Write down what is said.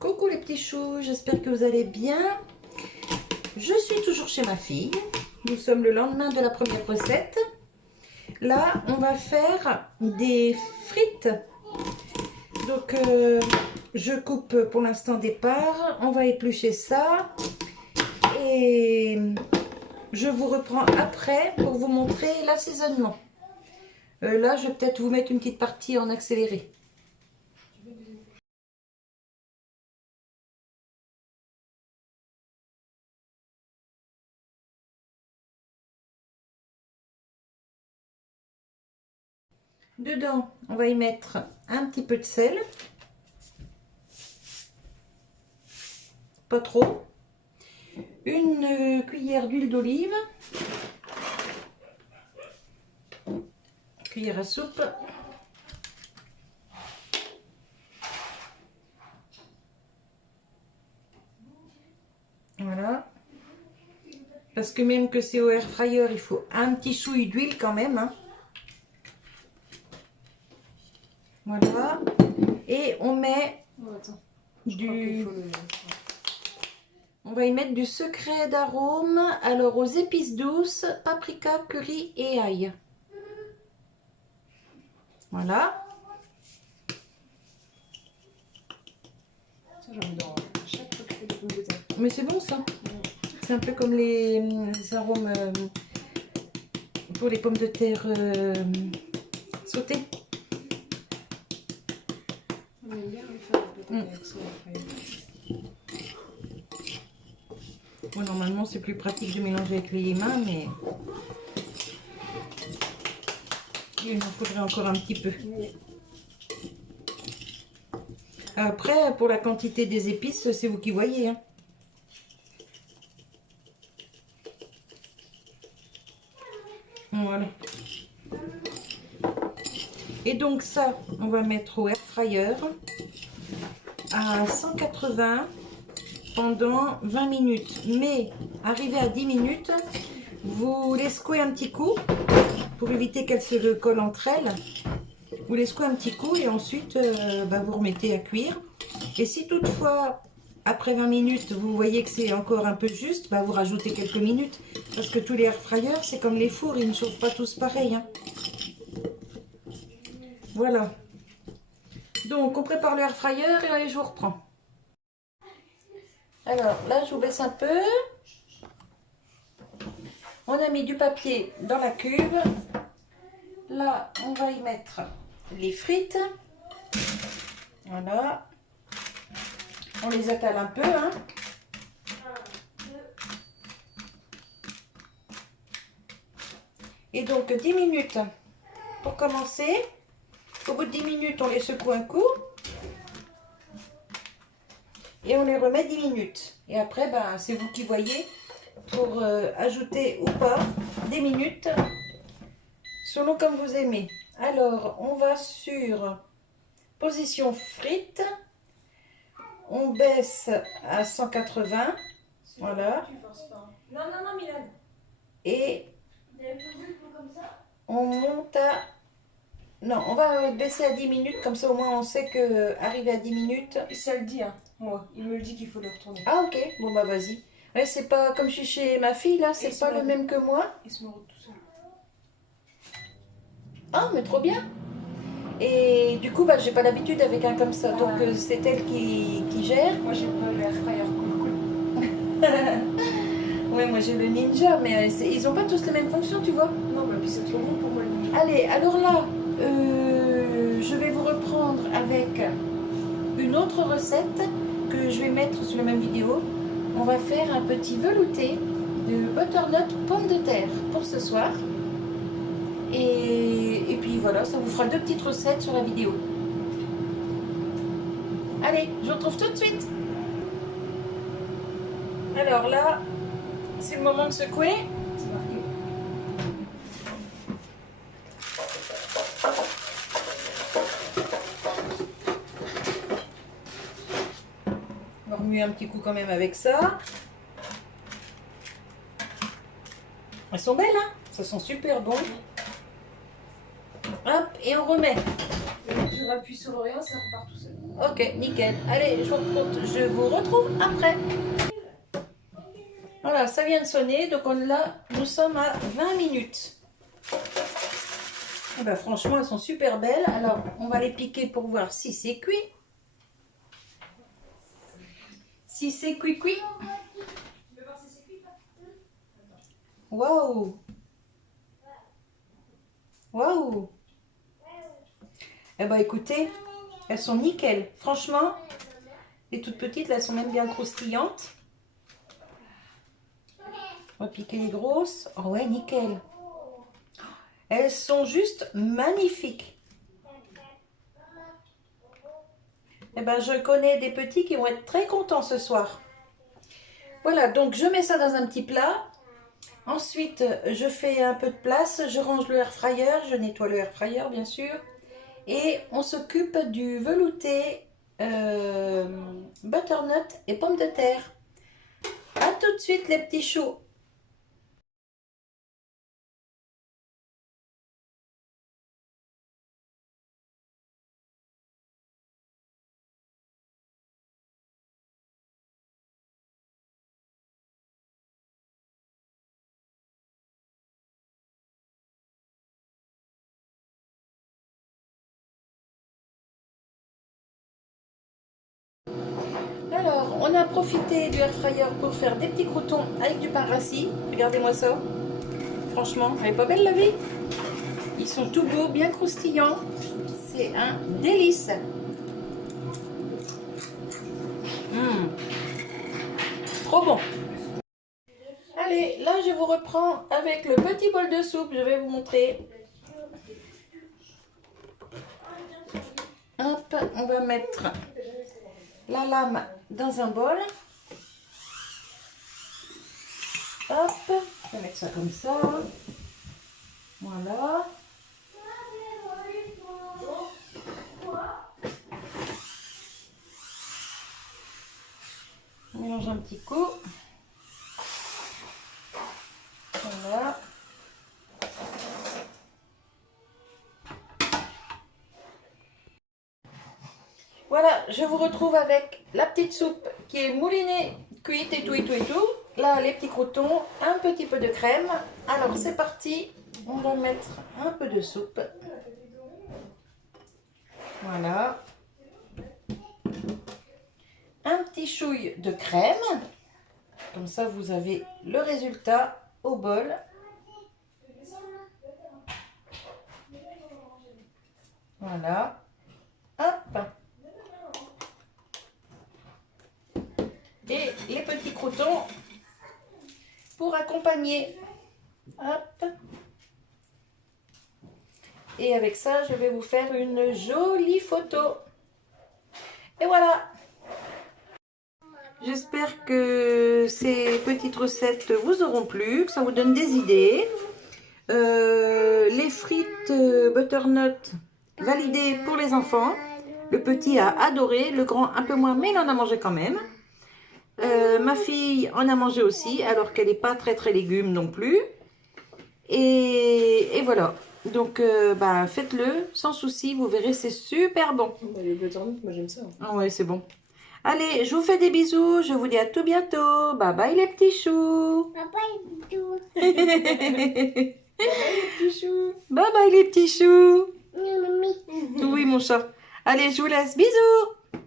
Coucou les petits choux, j'espère que vous allez bien. Je suis toujours chez ma fille. Nous sommes le lendemain de la première recette. Là, on va faire des frites. Donc, je coupe pour l'instant des parts. On va éplucher ça. Et je vous reprends après pour vous montrer l'assaisonnement. Là, je vais peut-être vous mettre une petite partie en accéléré. Dedans, on va y mettre un petit peu de sel. Pas trop. Une cuillère d'huile d'olive. Cuillère à soupe. Voilà. Parce que même que c'est au air fryer, il faut un petit chouille d'huile quand même. Hein. Voilà. Et on met on va y mettre du secret d'arôme. Alors aux épices douces, paprika, curry et ail. Voilà. Ça, j'en mets dans chaque fois que je fais des pommes de terre. Mais c'est bon ça. C'est un peu comme les arômes pour les pommes de terre sautées. On aime bien faire un peu avec ça. Bon, normalement, c'est plus pratique de mélanger avec les mains, mais il en faudrait encore un petit peu. Oui. Après, pour la quantité des épices, c'est vous qui voyez. Hein. Voilà. Et donc ça, on va mettre au air fryer à 180 pendant 20 minutes. Mais arrivé à 10 minutes, vous les secouez un petit coup pour éviter qu'elles se collent entre elles. Vous les secouez un petit coup et ensuite vous remettez à cuire. Et si toutefois, après 20 minutes, vous voyez que c'est encore un peu juste, vous rajoutez quelques minutes. Parce que tous les air fryers, c'est comme les fours, ils ne chauffent pas tous pareil. Hein. Voilà. Donc, on prépare le air fryer et je vous reprends. Alors, là, je vous baisse un peu. On a mis du papier dans la cuve. Là, on va y mettre les frites. Voilà. On les étale un peu. Hein. Et donc, 10 minutes pour commencer. Au bout de 10 minutes, on les secoue un coup. Et on les remet 10 minutes. Et après, c'est vous qui voyez pour ajouter ou pas des minutes selon comme vous aimez. Alors, on va sur position frites. On baisse à 180. Voilà. Non, Milan. Et on monte à... Non, on va baisser à 10 minutes. Comme ça, au moins, on sait que arrivé à 10 minutes... Ça le dit, hein, moi. Il me le dit qu'il faut le retourner. Ah, ok. Bon, vas-y. Ouais, c'est pas comme je suis chez ma fille, là. C'est pas le même que moi. Il se me roule tout seul. Ah, mais trop bien. Et du coup, j'ai pas l'habitude avec un comme ça. Donc, c'est elle qui gère. Moi, j'ai pas l'air fryer cool. Ouais, moi, j'ai le Ninja. Mais ils ont pas tous les mêmes fonctions, tu vois. Non, puis c'est trop bon pour moi. Allez, alors là, je vais vous reprendre avec une autre recette que je vais mettre sur la même vidéo. On va faire un petit velouté de butternut pommes de terre pour ce soir. Et puis voilà, ça vous fera deux petites recettes sur la vidéo. Allez, je vous retrouve tout de suite. Alors là, c'est le moment de secouer. C'est marqué. On va remuer un petit coup quand même avec ça. Elles sont belles, hein? Ça sent super bon. Hop, et on remet. Tu appuie sur rien, ça repart tout seul. Ok, nickel. Allez, je vous retrouve après. Voilà, ça vient de sonner. Donc là, nous sommes à 20 minutes. Eh ben, franchement, elles sont super belles. Alors, on va les piquer pour voir si c'est cuit. Si c'est cuit. Waouh! Waouh! Eh ben, écoutez, elles sont nickel. Franchement, les toutes petites, là, elles sont même bien croustillantes. On va piquer les grosses. Oh ouais, nickel. Elles sont juste magnifiques. Eh ben, je connais des petits qui vont être très contents ce soir. Voilà, donc je mets ça dans un petit plat. Ensuite, je fais un peu de place. Je range le air fryer. Je nettoie le air fryer, bien sûr. Et on s'occupe du velouté butternut et pommes de terre. A tout de suite, les petits choux. Alors, on a profité du air fryer pour faire des petits croûtons avec du pain rassis. Regardez-moi ça. Franchement, elle est pas belle la vie? Ils sont tout beaux, bien croustillants. C'est un délice. Trop bon. Allez, là je vous reprends avec le petit bol de soupe. Je vais vous montrer. Hop, on va mettre la lame dans un bol. Hop, je vais mettre ça comme ça. Voilà. On mélange un petit coup. Voilà. Voilà, je vous retrouve avec la petite soupe qui est moulinée, cuite et tout et tout et tout. Là, les petits croûtons, un petit peu de crème. Alors, c'est parti. On va mettre un peu de soupe. Voilà. Un petit chouille de crème. Comme ça, vous avez le résultat au bol. Voilà. Hop. Et les petits croûtons pour accompagner. Hop. Et avec ça, je vais vous faire une jolie photo. Et voilà. J'espère que ces petites recettes vous auront plu, que ça vous donne des idées. Les frites butternut validées pour les enfants. Le petit a adoré, le grand un peu moins, mais il en a mangé quand même. Ma fille en a mangé aussi, alors qu'elle n'est pas très légumes non plus. Et voilà. Donc, bah, faites-le sans souci, vous verrez, c'est super bon. Les butternut, moi j'aime ça. Ah ouais, c'est bon. Allez, je vous fais des bisous, je vous dis à tout bientôt. Bye bye les petits choux. Bye bye les choux. Bye bye les petits choux. Mimi. Oui mon chat. Allez, je vous laisse. Bisous.